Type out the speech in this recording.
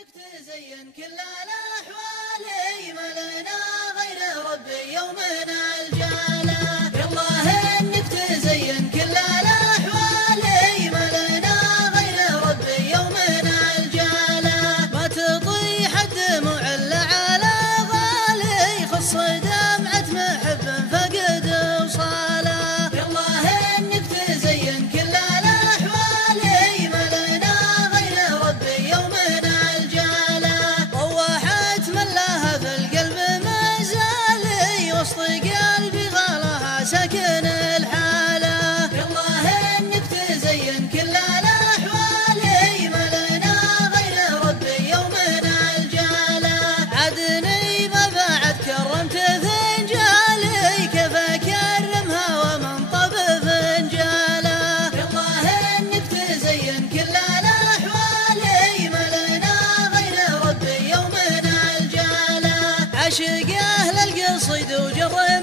انك تزين كل الاحوال ما لنا غير ربي يومنا الجاله. يالله انك تزين كل الاحوال ما لنا غير ربي يومنا الجاله. ما تطيح الدموع الا على غالي خص دمعه محب فقد وصاله. يالله انك تزين كل الاحوال ما لنا غير ربي يومنا الجاله. طوحت من لها في القلب مازالي وسط قلبي غلاها سكن الحاله. يالله انك تزين كل الاحوال ما لنا غير ربي يومنا الجاله. عدني ما بعد كرمت فنجالي كيف اكرمها ومن طب فنجاله. يالله انك تزين كل الاحوال ما لنا غير ربي يومنا الجاله. عشق اهل القصيد وجر